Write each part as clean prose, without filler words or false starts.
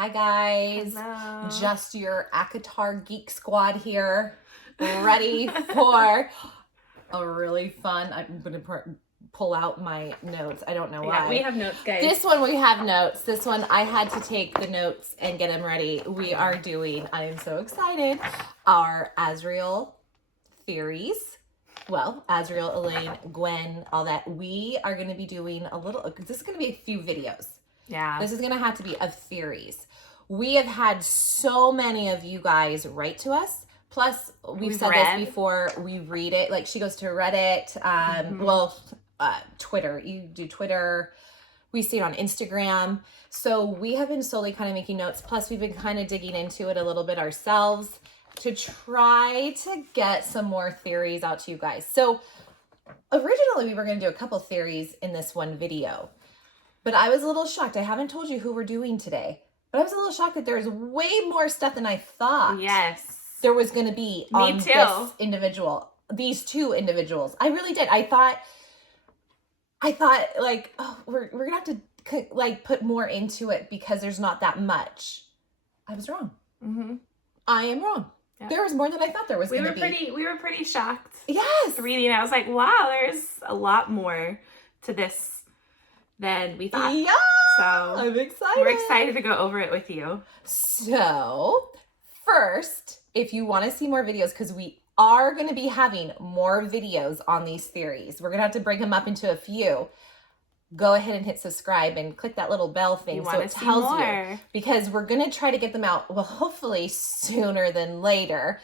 Hi guys, Hello. Just your ACOTAR Geek Squad here, ready for a really fun, I'm going to pull out my notes, I don't know why. Yeah, we have notes, guys. This one we have notes, this one I had to take the notes and get them ready. We are doing, I am so excited, our Azriel theories. Well, Azriel, Elain, Gwen, all that. We are going to be doing a little, this is going to be a few videos. Yeah. This is going to have to be of theories. We have had so many of you guys write to us. Plus, we've said this before, we read it. Like, she goes to Reddit, Twitter. You do Twitter. We see it on Instagram. So we have been slowly kind of making notes. Plus, we've been kind of digging into it a little bit ourselves to try to get some more theories out to you guys. So originally, we were going to do a couple theories in this one video. But I was a little shocked. I haven't told you who we're doing today. But I was a little shocked that there's way more stuff than I thought. Yes. There was going to be on this individual. These two individuals. I really did. I thought like, oh, we're going to have to like put more into it because there's not that much. I was wrong. Mm-hmm. I am wrong. Yep. There was more than I thought there was going to be. We were pretty shocked. Yes. Reading, I was like, wow, there's a lot more to this than we thought. Yeah. So I'm excited. We're excited to go over it with you. So first, if you want to see more videos, because we are going to be having more videos on these theories, we're going to have to break them up into a few. Go ahead and hit subscribe and click that little bell thing so it tells you. Because we're going to try to get them out, well, hopefully sooner than later.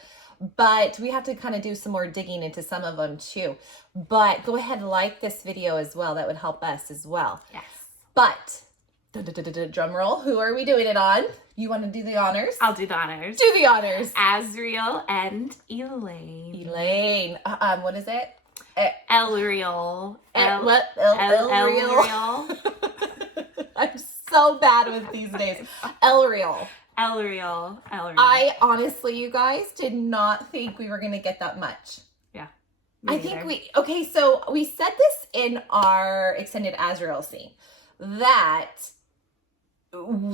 But we have to kind of do some more digging into some of them too. But go ahead and like this video as well. That would help us as well. Yes. But, drum roll, who are we doing it on? You want to do the honors? I'll do the honors. Do the honors. Azriel and Elain. Elain. What is it? Elriel. Elriel. I'm so bad with these names. Elriel. I honestly, you guys, did not think we were going to get that much. Yeah. I think so we said this in our extended Azriel scene, that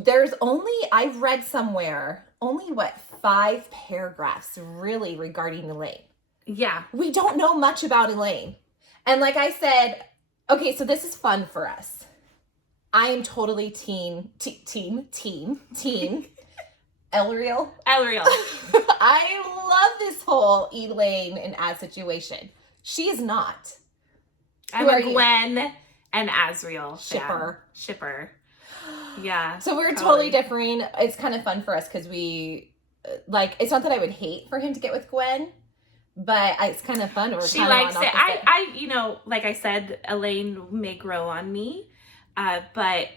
there's only, I've read somewhere, only 5 paragraphs really regarding Elain. Yeah. We don't know much about Elain. And like I said, okay, so this is fun for us. I am totally team Elriel. I love this whole Elain and Az situation. She is not. I'm a Gwen and Azriel shipper. Yeah. So we're totally differing. It's kind of fun for us because we, like, it's not that I would hate for him to get with Gwen, but it's kind of fun. She likes it. I like I said, Elain may grow on me, but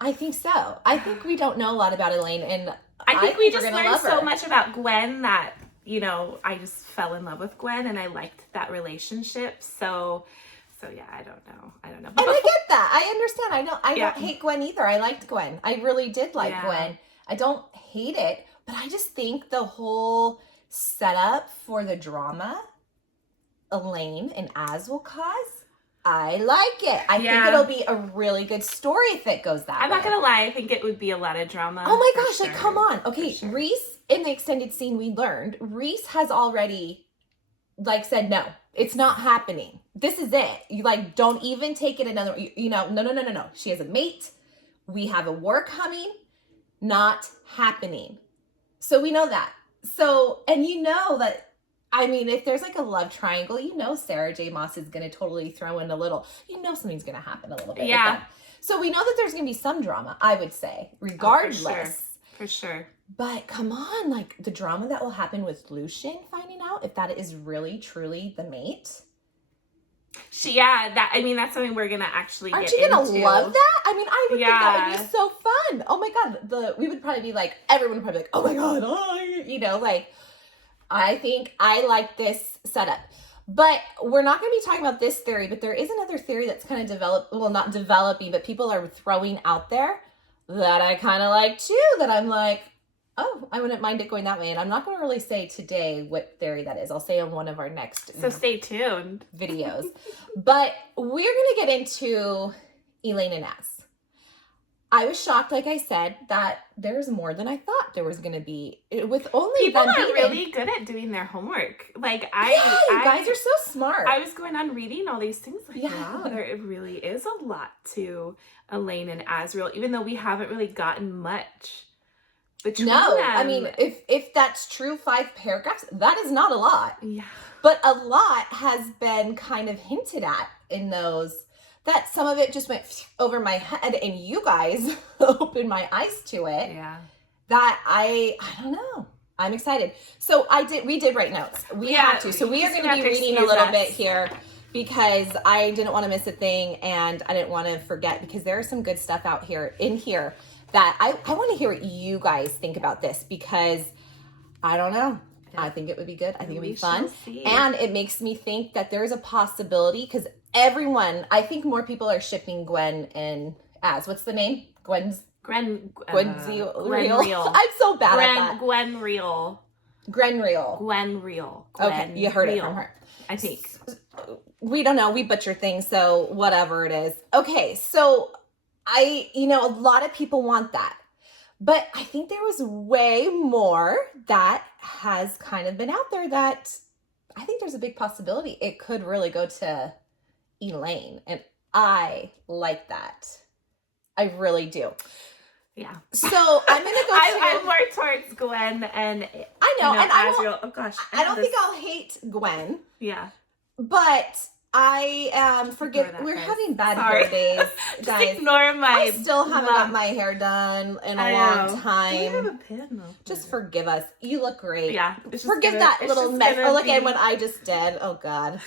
I think so. I think we don't know a lot about Elain, and I think we just learned so much about Gwen that, I just fell in love with Gwen and I liked that relationship. So yeah, I don't know. And I get that. I understand. I don't hate Gwen either. I liked Gwen. I really did like Gwen. I don't hate it, but I just think the whole setup for the drama Elain and Az will cause, I like it. I think it'll be a really good story if it goes that way. I'm not gonna lie, I think it would be a lot of drama. Oh my gosh, like come on. Okay, Reese, in the extended scene we learned, Reese has already said no. It's not happening. This is it. You don't even take it another, no. She has a mate. We have a war coming. Not happening. So we know that. So, and that, if there's a love triangle, Sarah J Maas is going to totally throw in a little, something's going to happen a little bit. Yeah. So we know that there's going to be some drama, I would say, regardless. For sure. But come on, the drama that will happen with Lucian finding out if that is really, truly the mate. That's something we're going to actually Aren't you going to love that? I would think that would be so fun. Oh my God. We would probably be everyone would probably be oh my God. I think I like this setup. But we're not going to be talking about this theory, but there is another theory that's kind of not developing, but people are throwing out there that I kind of like too, that I'm oh, I wouldn't mind it going that way. And I'm not going to really say today what theory that is. I'll say on one of our next So stay tuned. Videos. But we're going to get into Elain and Az. I was shocked, like I said, that there's more than I thought there was going to be. With only people them are beating. really good at doing their homework. Like you guys are so smart. I was going on reading all these things. Like, Yeah. wow, it really is a lot to Elain and Azriel, even though we haven't really gotten much between them. I mean, if that's true, 5 paragraphs, that is not a lot. Yeah. But a lot has been kind of hinted at in those, that some of it just went over my head, and you guys opened my eyes to it. Yeah. That I don't know. I'm excited. So we did write notes. We have to. So we are going to be reading a little bit here because I didn't want to miss a thing, and I didn't want to forget, because there is some good stuff in here that I want to hear what you guys think about this, because I don't know. I think it would be good. I think it would be fun. And it makes me think that there's a possibility, because I think more people are shipping Gwen and what's the name? Gwenziel. I'm so bad at that. Gwenriel. Okay, you heard it from her. I think. We don't know. We butcher things, so whatever it is. Okay, so a lot of people want that. But I think there was way more that has kind of been out there that I think there's a big possibility it could really go to Elain. And I like that. I really do. Yeah. So I'm going to go I'm more towards Gwen and I know. And Azriel. Oh gosh. I don't think I'll hate Gwen. Yeah. But I we're having bad hair days, guys. Just ignore my. I still haven't got my hair done in a long time. Do you have a pin though? Just forgive us. You look great. Yeah. Forgive that little mess. Oh, look at what I just did. Oh God.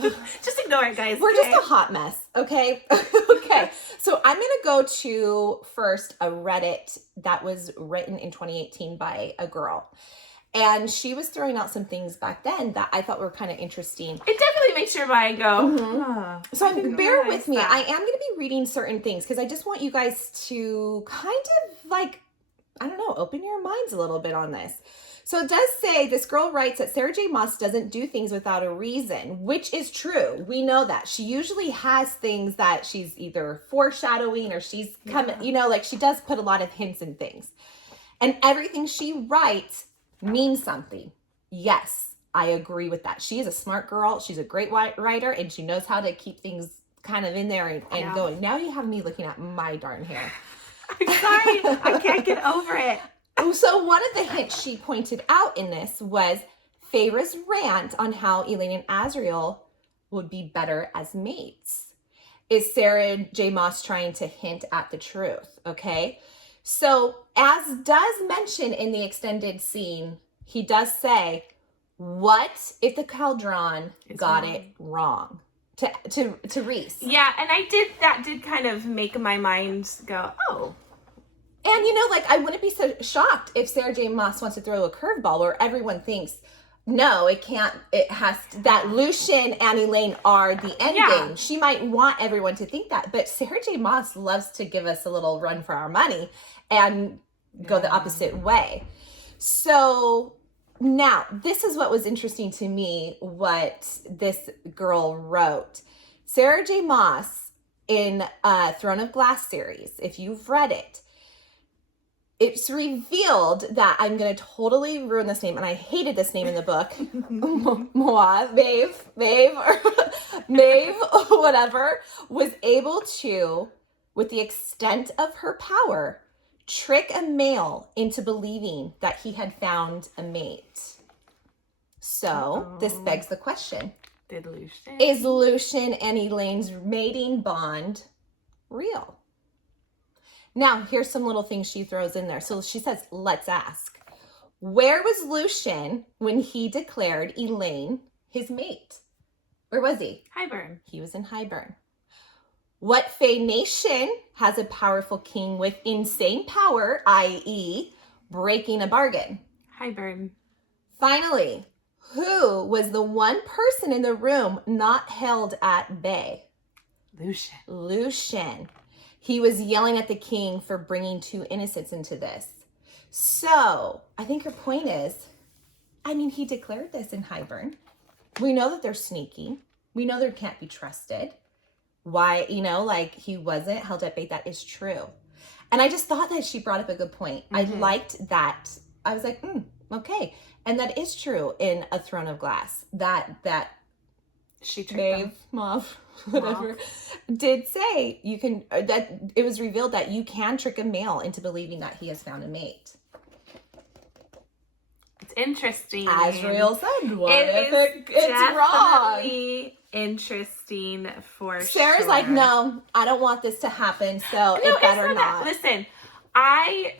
Just ignore it, guys. We're just a hot mess. Okay. Okay. So I'm gonna go to first a Reddit that was written in 2018 by a girl. And she was throwing out some things back then that I thought were kind of interesting. It definitely makes your mind go. Mm-hmm. So bear with me. I am going to be reading certain things because I just want you guys to kind of open your minds a little bit on this. So it does say, this girl writes that Sarah J Maas doesn't do things without a reason, which is true. We know that. She usually has things that she's either foreshadowing or she's coming, she does put a lot of hints in things. And everything she writes means something. Yes, I agree with that. She is a smart girl. She's a great writer, and she knows how to keep things kind of in there and going. Now you have me looking at my darn hair. I'm sorry. I can't get over it. So one of the hints she pointed out in this was Feyre's rant on how Elain and Azriel would be better as mates. Is Sarah J Maas trying to hint at the truth? Okay. So, as does mention in the extended scene, he does say, what if the Caldron got it wrong? To Rhys. Yeah, and that did kind of make my mind go, oh. And I wouldn't be so shocked if Sarah J Maas wants to throw a curveball where everyone thinks, no, it can't, that Lucien and Elain are the end game. She might want everyone to think that, but Sarah J Maas loves to give us a little run for our money and go the opposite way. So now, this is what was interesting to me, what this girl wrote. Sarah J Maas in Throne of Glass series, if you've read it, it's revealed that, I'm going to totally ruin this name, and I hated this name in the book. Maeve, whatever, was able to, with the extent of her power, trick a male into believing that he had found a mate. So, this begs the question. Is Lucien and Elain's mating bond real? Now, here's some little things she throws in there. So she says, let's ask. Where was Lucien when he declared Elain his mate? Where was he? Hybern. He was in Hybern. What Fey nation has a powerful king with insane power, i.e. breaking a bargain? Hybern. Finally, who was the one person in the room not held at bay? Lucien. He was yelling at the king for bringing 2 innocents into this. So, I think her point is, he declared this in Hybern. We know that they're sneaky. We know they can't be trusted. Why, he wasn't held at bay. That is true. And I just thought that she brought up a good point. I liked that. I was like, okay. And that is true in A Throne of Glass. That she tricked Mauve, whatever, did say you can, that it was revealed that you can trick a male into believing that he has found a mate. It's interesting. Azriel said, what if it's wrong? Interesting for Sarah's sure. like, no, I don't want this to happen, so it better not. Listen, I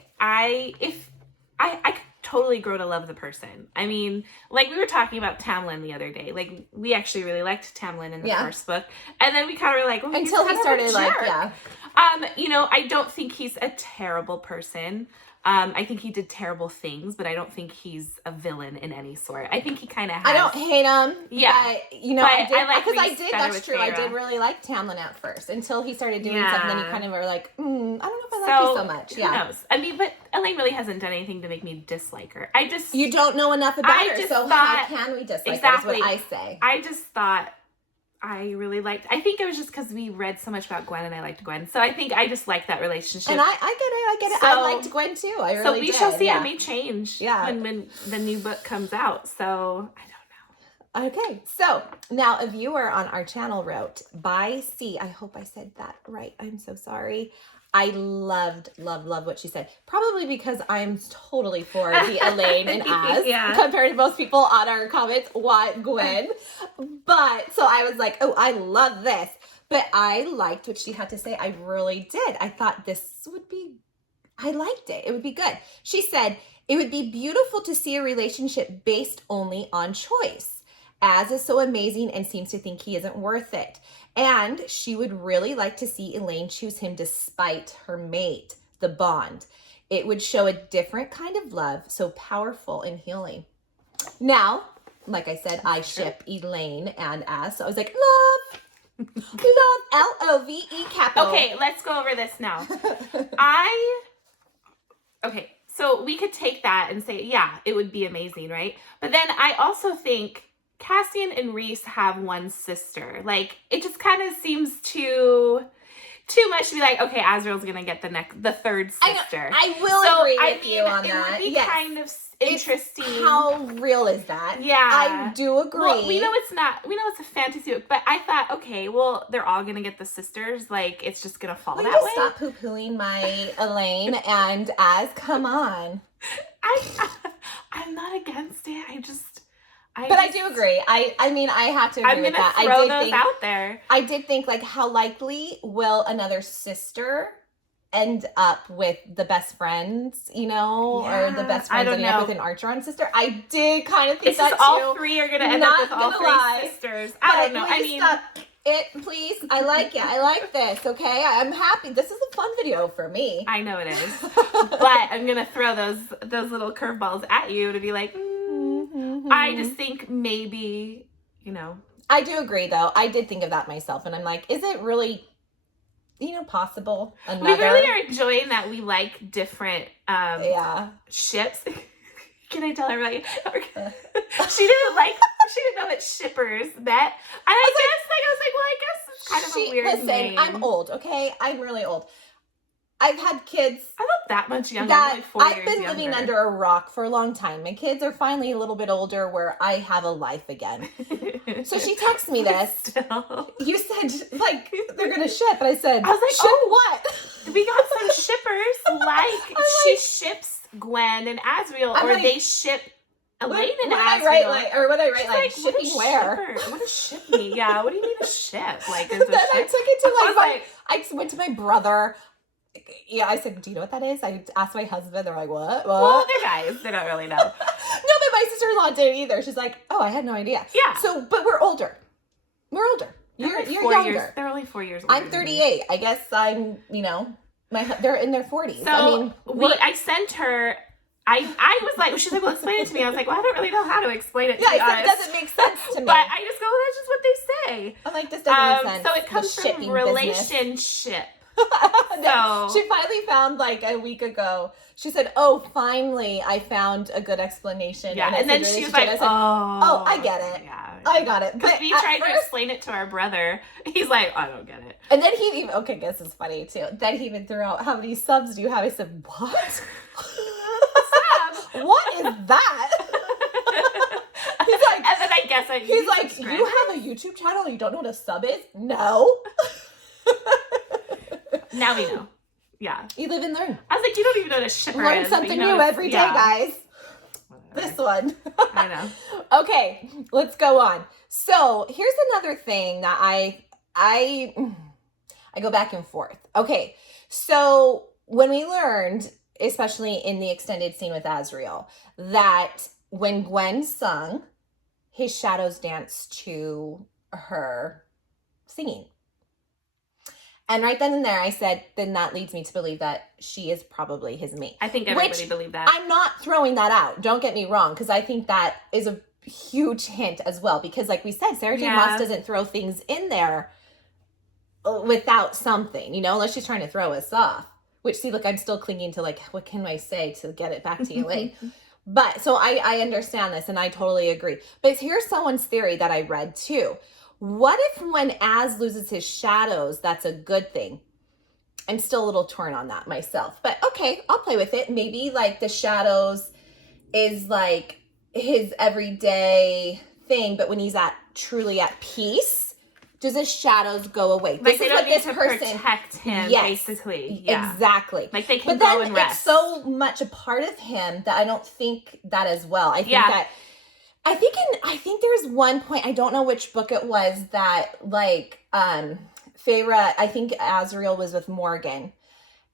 could totally grow to love the person. I mean, like we were talking about Tamlin the other day. Like we actually really liked Tamlin in the first book, and then we kind of were like, well, until he started like, you know, I don't think he's a terrible person. I think he did terrible things, but I don't think he's a villain in any sort. I think he kind of has... I don't hate him. Yeah. But, you know, but that's true. I did really like Tamlin at first until he started doing stuff, and then you kind of were like, I don't know if I like you so much. Who knows? I mean, but Elain really hasn't done anything to make me dislike her. You don't know enough about her, so how can we dislike her is what I say. I just thought... I really liked, I think it was just because we read so much about Gwen and I liked Gwen. So I think I just liked that relationship. And I get it. So, I liked Gwen too. I really did. So we shall see. I may change when the new book comes out. So I don't know. Okay. So now a viewer on our channel wrote, by C. I hope I said that right. I'm so sorry. I loved what she said. Probably because I'm totally for the Elain and Az compared to most people on our comments want Gwen. But so I was like, oh, I love this. But I liked what she had to say. I really did. I thought I liked it. It would be good. She said, it would be beautiful to see a relationship based only on choice. Az is so amazing and seems to think he isn't worth it. And she would really like to see Elain choose him despite her mate, the bond. It would show a different kind of love, so powerful and healing. Now, like I said, I ship Elain and Az. So I was like, love, L-O-V-E capital. Okay, let's go over this now. Okay, so we could take that and say, yeah, it would be amazing, right? But then I also think Cassian and Rhys have one sister. Like, it just kind of seems too much to be like, okay, Azriel's gonna get the third sister. I will agree with you on that. It would be kind of interesting. How real is that? Yeah. I do agree. Well, we know it's a fantasy book, but I thought, okay, well, they're all gonna get the sisters. Like, it's just gonna fall that way. Stop poo-pooing my Elain and Az. Come on. I'm not against it. But I do agree. I mean, I have to agree with that. I'm going to throw those out there. I did think, like, how likely will another sister end up with the best friends, you know, or the best friends ending up with an Archeron sister? I did kind of think that too. All three are going to end up with all three sisters. I don't know. I mean, stop it, please. I like it. I like this. Okay, I'm happy. This is a fun video for me. I know it is, but I'm going to throw those little curveballs at you to be like. I just think maybe, you know. I do agree, though. I did think of that myself, and I'm like, is it really, possible? We really are enjoying that we like different ships. Can I tell her about you? She didn't know what shippers meant. And I guess it's kind of a weird name. I'm old, okay? I'm really old. I've had kids. I'm not that much younger. I'm like 4 years I've been living under a rock for a long time. My kids are finally a little bit older where I have a life again. So she texts me this. Still. You said, like, they're going to ship. And I said, like, ship what? We got some shippers. Like, she ships Gwen and Azriel, or they ship Elain and Azriel. Would I write, shipping where? What does ship mean? Yeah, what do you mean a ship? Like, is then I took it to, I went to my brother. Yeah, I said, do you know what that is? I asked my husband. They're like, what? Well, they're guys. They don't really know. No, but my sister-in-law didn't either. She's like, oh, I had no idea. Yeah. So, but we're older. We're older. You're younger. They're only 4 years older. I'm 38. I guess I'm, they're in their 40s. So, I sent her... I was like, she's like, well, explain it to me. I was like, well, I don't really know how to explain it to be honest. It doesn't make sense to me. But I just go, that's just what they say. I'm like, this doesn't make sense. So it comes from relationship. No, So she finally found like a week ago. She said, "Oh, finally, I found a good explanation." yeah, and then she was like, I said, "Oh, "Oh, I get it. Yeah, I got it." Because But we at tried to first- explain it to our brother. He's like, "I don't get it." And then he even, okay, this is funny too. Then he even threw out, "How many subs do you have?" I said, "What? What is that?" He's like, And then I guess he's like, "You have a YouTube channel and you don't know what a sub is?" No. Now we know. Yeah. You live and learn. I was like, you don't even know what a shipper Learn is. something but you know new it's- every day, yeah. guys. Whatever. This one. I know. Okay, let's go on. So here's another thing that I go back and forth. Okay, so when we learned, especially in the extended scene with Azriel, that when Gwen sung, his shadows danced to her singing. And right then and there, I said, then that leads me to believe that she is probably his mate. I think everybody believed that. I'm not throwing that out. Don't get me wrong, because I think that is a huge hint as well. Because like we said, Sarah J Maas doesn't throw things in there without something, unless she's trying to throw us off. Which, see, look, I'm still clinging to like, what can I say to get it back to Elain? But, so I understand this and I totally agree. But here's someone's theory that I read too. What if when Az loses his shadows, that's a good thing? I'm still a little torn on that myself. But okay, I'll play with it. Maybe like the shadows is like his everyday thing, but when he's truly at peace, does his shadows go away? Like they don't need to protect him, basically. Yeah. Exactly. Like they can but go then and rest. It's so much a part of him that I don't think that as well. I think I think there's one point, I don't know which book it was, that like Feyre, I think Azriel was with Morgan,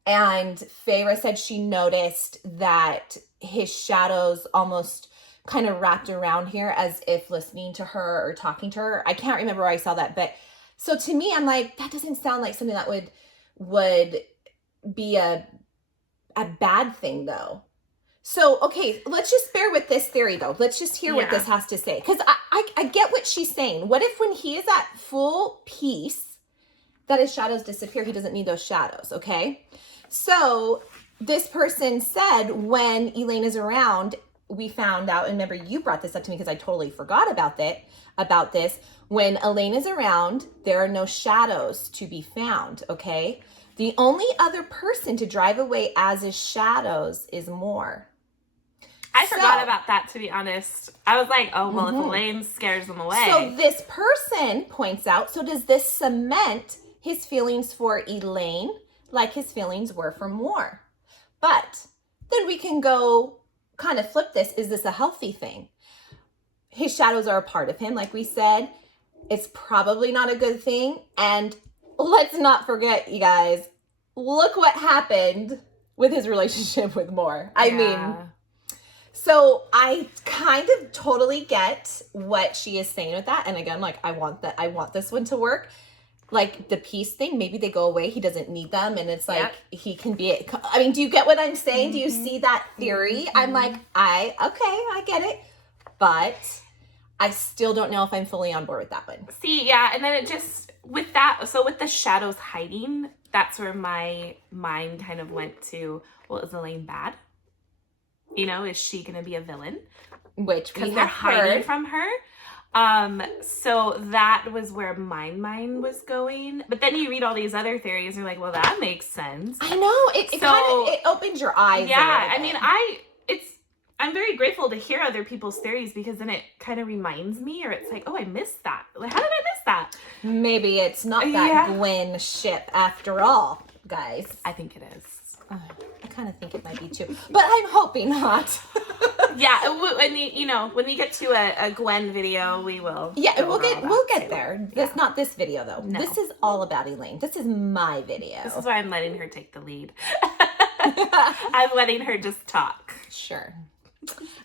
and Feyre said she noticed that his shadows almost kind of wrapped around here as if listening to her or talking to her. I can't remember where I saw that, but so to me, I'm like, that doesn't sound like something that would be a bad thing though. So, okay, let's just bear with this theory, though. Let's just hear what this has to say. Because I get what she's saying. What if when he is at full peace, that his shadows disappear? He doesn't need those shadows, okay? So, this person said when Elain is around, we found out, and remember, you brought this up to me because I totally forgot about this. When Elain is around, there are no shadows to be found, okay? The only other person to drive away Az's shadows is Mor. I forgot about that, to be honest. I was like, oh, well, if Elain scares them away. So this person points out, so does this cement his feelings for Elain like his feelings were for Mor? But then we can go kind of flip this. Is this a healthy thing? His shadows are a part of him, like we said. It's probably not a good thing. And let's not forget, you guys, look what happened with his relationship with Mor. I mean, so I kind of totally get what she is saying with that. And again, like, I want this one to work. Like the peace thing, maybe they go away. He doesn't need them. And it's like, he can be, I mean, do you get what I'm saying? Do you see that theory? I'm like, I get it. But I still don't know if I'm fully on board with that one. See, yeah. And then it just, with that, so with the shadows hiding, that's where my mind kind of went to, well, is Elain bad? Is she going to be a villain? Which because they're hiding from her. So that was where my mind was going. But then you read all these other theories, and you're like, well, that makes sense. I know. It opens your eyes. Yeah. I mean, I'm very grateful to hear other people's theories, because then it kind of reminds me, or it's like, oh, I missed that. Like, how did I miss that? Maybe it's not that Gwen ship after all, guys. I think it is. I kind of think it might be too, but I'm hoping not. Yeah, when we get to a Gwen video, we will. Yeah, we'll get there. That's not this video though. No. This is all about Elain. This is my video. This is why I'm letting her take the lead. I'm letting her just talk. Sure.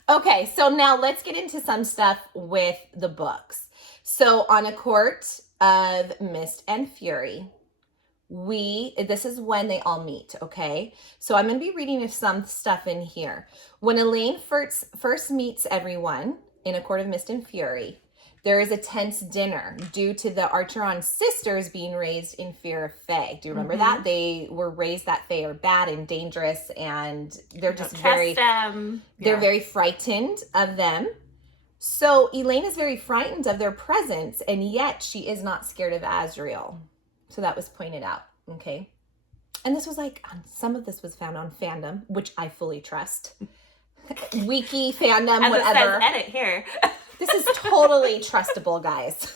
Okay, so now let's get into some stuff with the books. So on A Court of Mist and Fury, this is when they all meet, okay? So I'm going to be reading some stuff in here. When Elain first meets everyone in A Court of Mist and Fury, There is a tense dinner due to the Archeron sisters being raised in fear of Fae. Do you remember that? They were raised that Fae are bad and dangerous, and they're just very, they're very frightened of them. So Elain is very frightened of their presence, and yet she is not scared of Azriel. So that was pointed out, okay? And this was like, some of this was found on fandom, which I fully trust. Wiki, fandom, as whatever. It says, edit here. This is totally trustable, guys.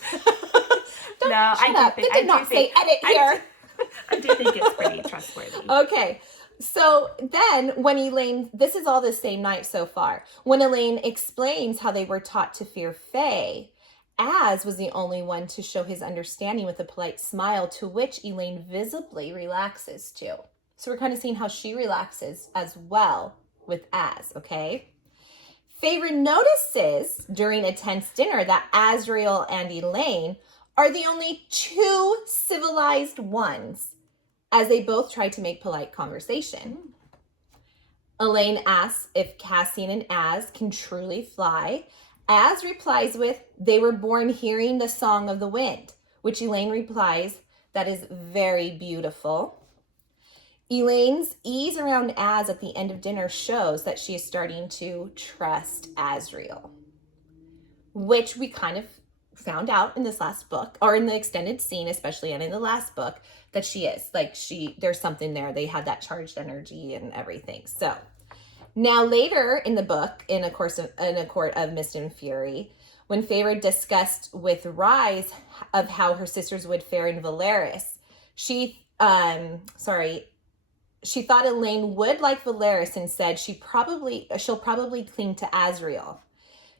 No, I do think, they did not say edit here. I do think it's pretty trustworthy. Okay. So then when Elain, this is all the same night so far. When Elain explains how they were taught to fear Fae, Az was the only one to show his understanding with a polite smile, to which Elain visibly relaxes too. So we're kind of seeing how she relaxes as well with Az, okay? Feyre notices during a tense dinner that Azriel and Elain are the only two civilized ones, as they both try to make polite conversation. Elain asks if Cassian and Az can truly fly. Az replies with, they were born hearing the song of the wind, which Elain replies, that is very beautiful. Elain's ease around Az at the end of dinner shows that she is starting to trust Azriel, which we kind of found out in this last book, or in the extended scene, especially, and in the last book, that she is. Like, there's something there. They had that charged energy and everything. So, now later in the book, in a court of Mist and Fury, when Feyre discussed with Rise of how her sisters would fare in Valeris, she thought Elain would like Valeris and said she'll probably cling to Azriel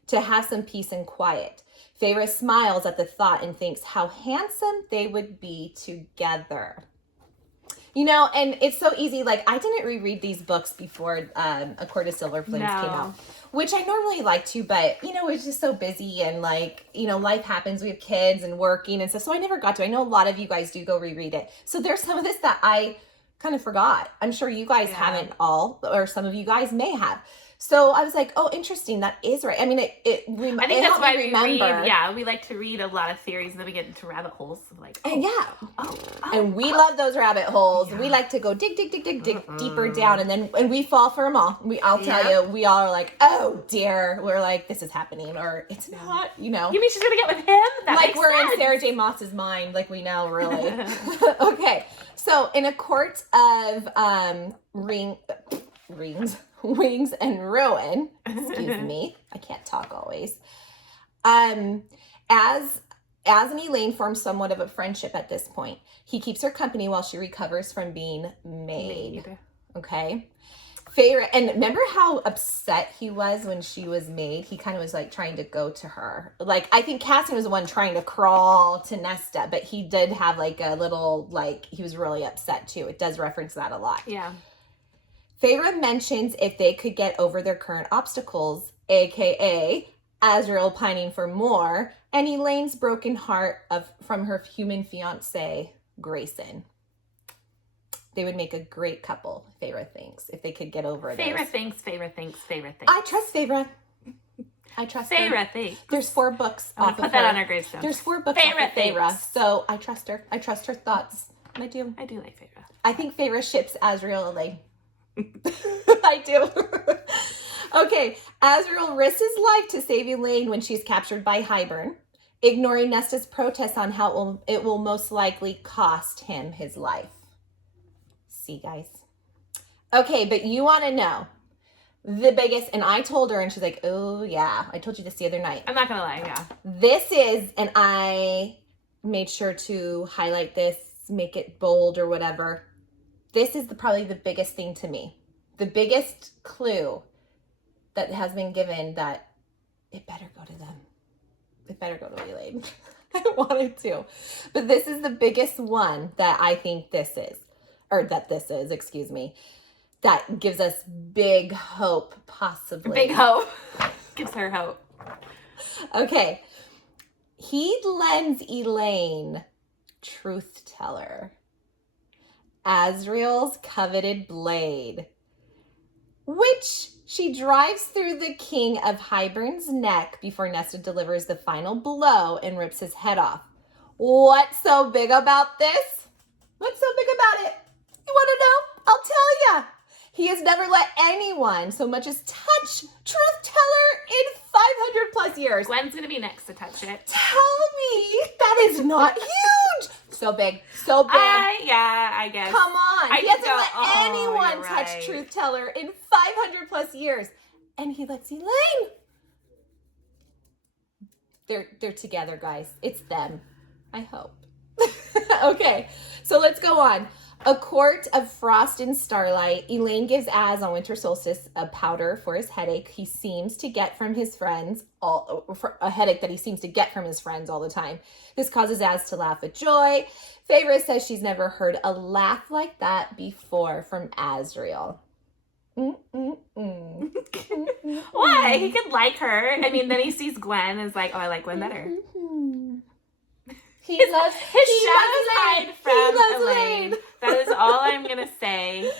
to have some peace and quiet. Feyre smiles at the thought and thinks how handsome they would be together. You know, and it's so easy. Like, I didn't reread these books before A Court of Silver Flames came out, which I normally like to, but, you know, it's just so busy and, like, you know, life happens. We have kids and working and stuff, so I never got to. I know a lot of you guys do go reread it. So there's some of this that I kind of forgot. I'm sure you guys haven't all, or some of you guys may have. So I was like, oh, interesting. That is right. I mean, I think that's why we read. We like to read a lot of theories, and then we get into rabbit holes. Like, and we love those rabbit holes. Yeah. We like to go dig deeper down, and we fall for them all. I'll tell you, we all are like, oh dear. We're like, this is happening, or it's not. You know. You mean she's gonna get with him? That like we're sense. In Sarah J Maas's mind. Like we know, really. Okay. So in A Court of Wings and Ruin, excuse me, I can't talk always. As and Elain form somewhat of a friendship at this point. He keeps her company while she recovers from being made. Okay. Feyre, and remember how upset he was when she was made? He kind of was like trying to go to her. Like, I think Cassian was the one trying to crawl to Nesta, but he did have like a little, like, he was really upset too. It does reference that a lot. Yeah. Feyre mentions if they could get over their current obstacles, aka Azriel pining for more, and Elain's broken heart from her human fiancé, Grayson. They would make a great couple, Feyre thinks, if they could get over it. Feyre thinks. I trust Feyre. I trust Feyre thinks. There's 4 books off of her. Put that on our gravestone. There's 4 books off of Feyre, so I trust her. I trust her thoughts. I do. I do like Feyre. I think Feyre ships Azriel Elain. I do. Okay, Azriel risks his life to save Elain when she's captured by Hybern, ignoring Nesta's protests on how it will most likely cost him his life. See, guys? Okay, but you want to know the biggest, and I told her, and she's like, oh, yeah, I told you this the other night. I'm not going to lie, yeah. This is, and I made sure to highlight this, make it bold or whatever. This is probably the biggest thing to me. The biggest clue that has been given that it better go to them. It better go to Elain. I wanted to. But this is the biggest one that I think excuse me, that gives us big hope, possibly. Big hope. Gives her hope. Okay. He lends Elain Truth Teller, Azriel's coveted blade, which She drives through the king of Hybern's neck before Nesta delivers the final blow and rips his head off. What's so big about this? What's so big about it? You want to know? I'll tell ya. He has never let anyone so much as touch Truth Teller in 500 plus years. Gwen's going to be next to touch it. Tell me that is not huge. So big. So big. Yeah, I guess. Come on. He hasn't let anyone you're touch right. Truth Teller in 500 plus years. And he lets Elain. They're together, guys. It's them. I hope. Okay, so let's go on. A court of frost and starlight. Elain gives Az on winter solstice a powder for his headache he seems to get from his friends, a headache that he seems to get from his friends all the time. This causes Az to laugh with joy. Feyre says she's never heard a laugh like that before from Azriel. Why? He could like her. I mean, then he sees Gwen and is like, oh, I like Gwen better. He loves side from Elain. That is all I'm gonna say.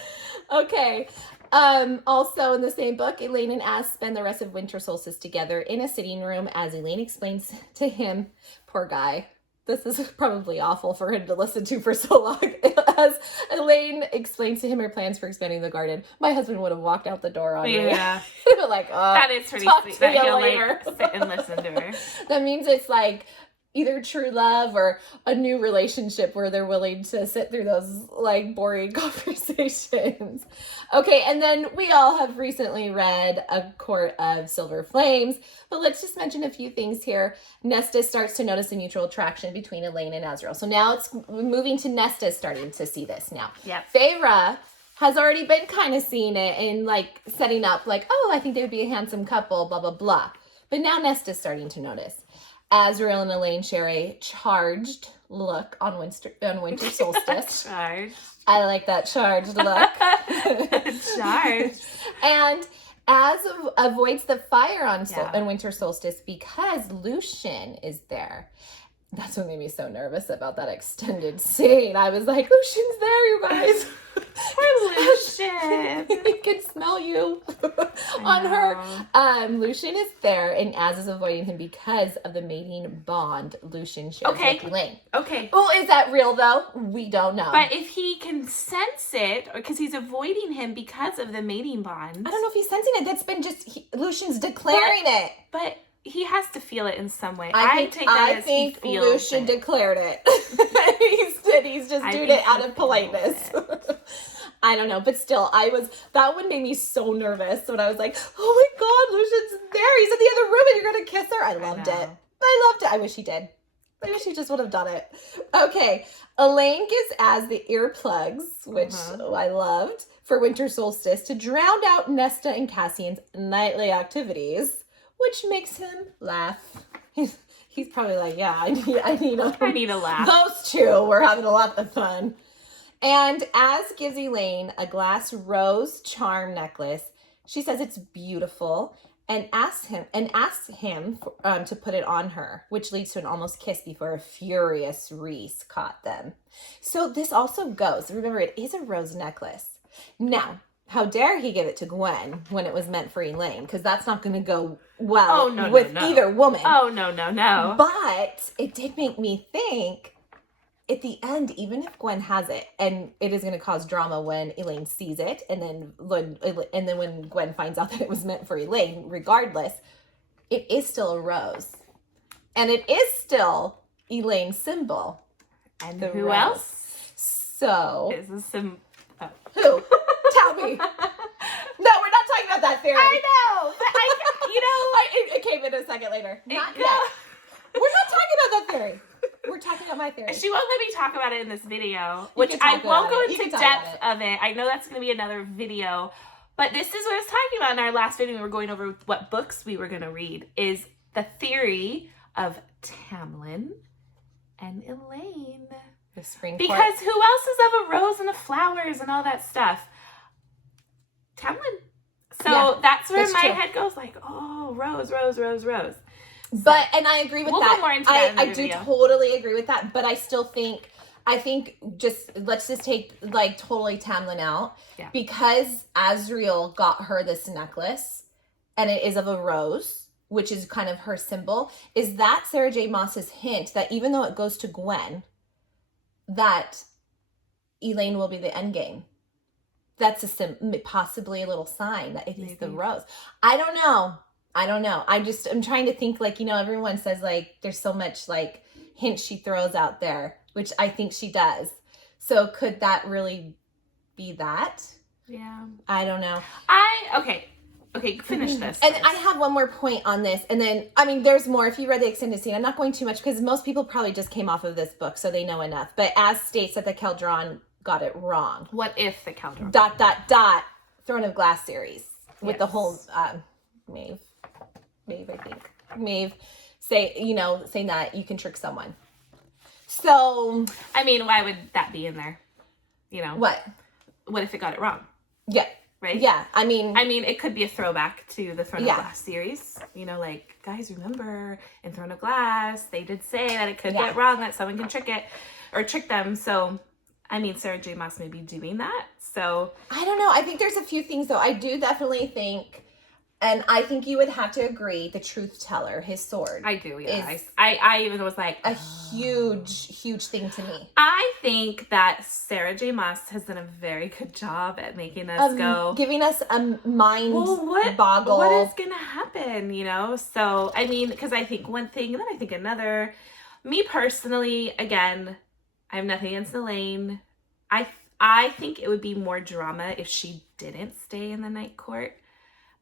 Okay. Also in the same book, Elain and Az spend the rest of winter solstice together in a sitting room as Elain explains to him, poor guy. This is probably awful for him to listen to for so long. As Elain explains to him her plans for expanding the garden. My husband would have walked out the door on me. Yeah. Like, oh, that is pretty sweet that he'll like sit and listen to her. That means it's like either true love or a new relationship where they're willing to sit through those like boring conversations. Okay, and then we all have recently read A Court of Silver Flames, but let's just mention a few things here. Nesta starts to notice a mutual attraction between Elain and Azriel. So now it's moving to Nesta starting to see this now. Yep. Feyre has already been kind of seeing it and like setting up like, oh, I think they would be a handsome couple, blah, blah, blah. But now Nesta's starting to notice. Azriel and Elain share a charged look on winter solstice. Charged. I like that charged look. Charged. And Az avoids the fire on winter solstice because Lucien is there. That's what made me so nervous about that extended scene. I was like, Lucian's there, you guys. Poor Lucien. He can smell you on her. Lucien is there, and Az is avoiding him because of the mating bond Lucien shares with Elain. Okay. Well, is that real, though? We don't know. But if he can sense it, or because he's avoiding him because of the mating bond. I don't know if he's sensing it. That's been just, Lucian's declaring it. But he has to feel it in some way. I think Lucien declared it. he's just doing it out of politeness. I don't know, but still, that one made me so nervous when I was like, oh my God, Lucian's there. He's in the other room and you're going to kiss her. I loved it. I wish he did. I wish he just would have done it. Okay, Elain gives Az the earplugs, which I loved, for winter solstice to drown out Nesta and Cassian's nightly activities, which makes him laugh. He's probably like, yeah, I need a laugh. Those two were having a lot of fun. And Az gives Elain a glass rose charm necklace. She says it's beautiful and asks him to put it on her, which leads to an almost kiss before a furious Rhys caught them. So this also goes, remember, it is a rose necklace. Now, how dare he give it to Gwen when it was meant for Elain? Because that's not going to go well with either woman. Oh, no. But it did make me think, at the end, even if Gwen has it, and it is going to cause drama when Elain sees it, and then when Gwen finds out that it was meant for Elain, regardless, it is still a rose. And it is still Elain's symbol. And who else? So. Is a symbol. Oh. Who? Tell me. No, we're not talking about that theory. I know, but it came in a second later. Not yet. We're not talking about that theory. We're talking about my theory. She won't let me talk about it in this video, which I won't go into depth of it. I know that's going to be another video, but this is what I was talking about in our last video. We were going over what books we were going to read, is the theory of Tamlin and Elain. The spring because court. Who else is of a rose and the flowers and all that stuff? Tamlin. So that's where my head goes, like, oh, rose. But, and I agree with that. Go more into that in the I do totally agree with that, but I still think I think let's just take like totally Tamlin out. Yeah. Because Azriel got her this necklace and it is of a rose, which is kind of her symbol. Is that Sarah J Maas's hint that even though it goes to Gwen, that Elain will be the end game? That's possibly a little sign that it is the rose. I don't know. I'm trying to think, like, everyone says like there's so much like hint she throws out there, which I think she does. So could that really be that? Yeah. I don't know. Okay, finish this. And I have one more point on this. And then, I mean, there's more. If you read the extended scene, I'm not going too much because most people probably just came off of this book, so they know enough. But as states that the Keldron got it wrong. What if the Keldron? ... Throne of Glass series with the whole Maeve, I think. Maeve saying that you can trick someone. So, I mean, why would that be in there? What if it got it wrong? Yeah. Right? Yeah. I mean, it could be a throwback to the Throne of Glass series. Like, guys, remember in Throne of Glass, they did say that it could get wrong, that someone can trick it or trick them. So, I mean, Sarah J Maas may be doing that. So, I don't know. I think there's a few things, though. I do definitely think, and I think you would have to agree, the Truth Teller, his sword. I do, yeah. I even was like... a huge thing to me. I think that Sarah J Maas has done a very good job at making us go... giving us a mind boggle. What is going to happen, So, I mean, because I think one thing, and then I think another. Me personally, again, I have nothing against Elain. I think it would be more drama if she didn't stay in the Night Court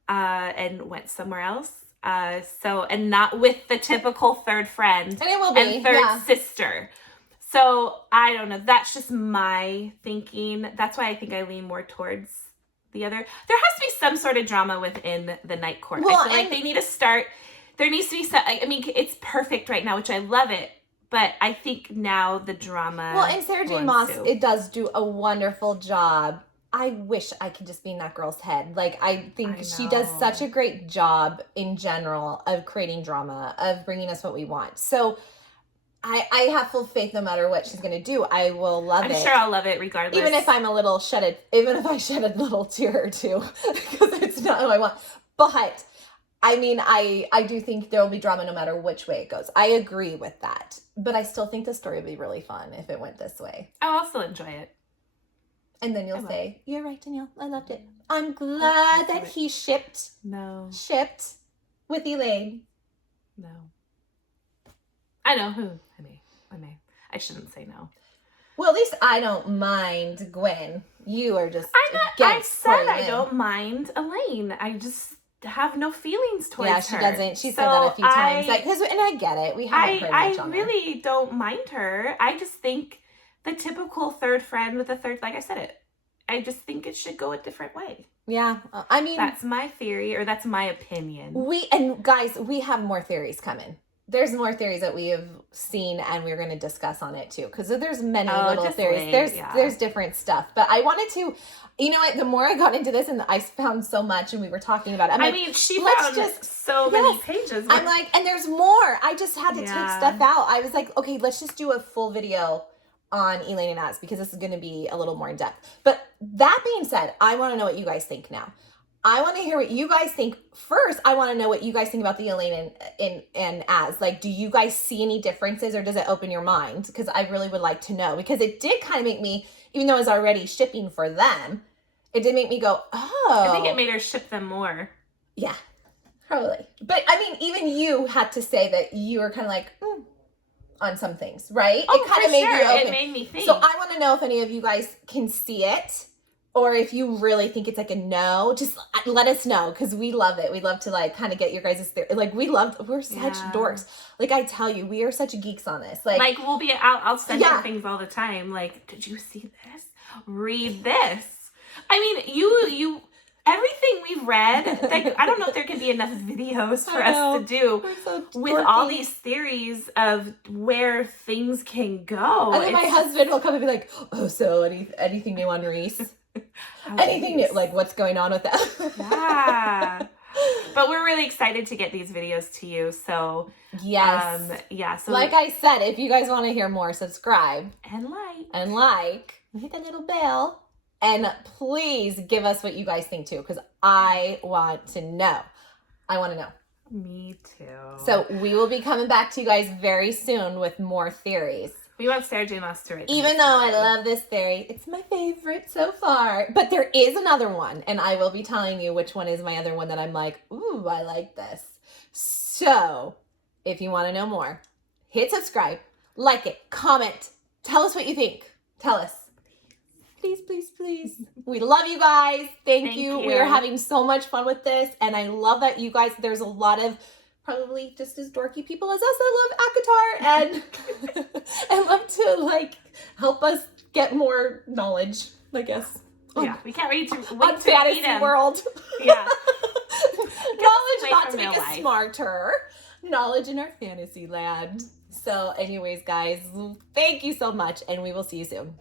and went somewhere else. And not with the typical third friend and it will be and third sister. So I don't know. That's just my thinking. That's why I think I lean more towards the other. There has to be some sort of drama within the Night Court. Well, I feel like they need to start. There needs to be some. I mean, it's perfect right now, which I love it. But I think now the drama. Well, and Sarah J Maas, it does do a wonderful job. I wish I could just be in that girl's head. Like, I think she does such a great job in general of creating drama, of bringing us what we want. So I have full faith no matter what she's going to do. I will love it. I'm sure I'll love it regardless. Even if I shed a little tear or two, because it's not what I want. But, I mean, I do think there will be drama no matter which way it goes. I agree with that. But I still think the story would be really fun if it went this way. I'll also enjoy it. And then you'll say, "You're right, Danielle. I loved it. I'm glad that he shipped with Elain." No. I know who. I may. I shouldn't say no. Well, at least I don't mind Gwen. You are just I said I don't mind Elain. I just have no feelings towards her. Yeah, she doesn't. She said that a few times. And I get it. We haven't heard much on I really don't mind her. I just think the typical third friend with a third, like I said it. I just think it should go a different way. Yeah. I mean, that's my theory, or that's my opinion. Guys, we have more theories coming. There's more theories that we have seen, and we're going to discuss on it too, because there's many little theories. There's different stuff, but I wanted to, you know what? The more I got into this, and I found so much, and we were talking about it. She found so many pages. I'm like, and there's more. I just had to take stuff out. I was like, okay, let's just do a full video on Elain and Az, because this is going to be a little more in depth. But that being said, I want to know what you guys think now. I want to hear what you guys think. First, I want to know what you guys think about the Elain and Az. Like, do you guys see any differences, or does it open your mind? Because I really would like to know. Because it did kind of make me, even though I was already shipping for them, it did make me go, oh. I think it made her ship them more. Yeah, probably. But, I mean, even you had to say that you were kind of like, on some things, right? Oh, it kind of made you open. It made me think. So I want to know if any of you guys can see it, or if you really think it's like a no. Just let us know, because we love it. We love to like kind of get your guys' theory. Like we're such dorks. Like I tell you, we are such geeks on this. Like we'll be. I'll send her things all the time. Like, did you see this? Read this. I mean, you. Everything we've read, like, I don't know if there can be enough videos for us to do with all these theories of where things can go. And then my husband will come and be like, "Oh, so anything new on Reese? Anything new? Like, what's going on with that?" Yeah. But we're really excited to get these videos to you. So yes. yeah. So like I said, if you guys want to hear more, subscribe and hit that little bell, and please give us what you guys think too, because I want to know. I want to know. Me too. So we will be coming back to you guys very soon with more theories. We want Sarah J Maas to write. Even though I love this theory, it's my favorite so far. But there is another one, and I will be telling you which one is my other one that I'm like, ooh, I like this. So if you want to know more, hit subscribe, like it, comment, tell us what you think. Tell us. Please, please, please. We love you guys. Thank you. We are having so much fun with this, and I love that you guys, there's a lot of probably just as dorky people as us that love ACOTAR and love to like help us get more knowledge, I guess. Yeah, we can't wait to on fantasy world. Yeah. Knowledge not to make us smarter. Knowledge in our fantasy land. So anyways, guys, thank you so much, and we will see you soon.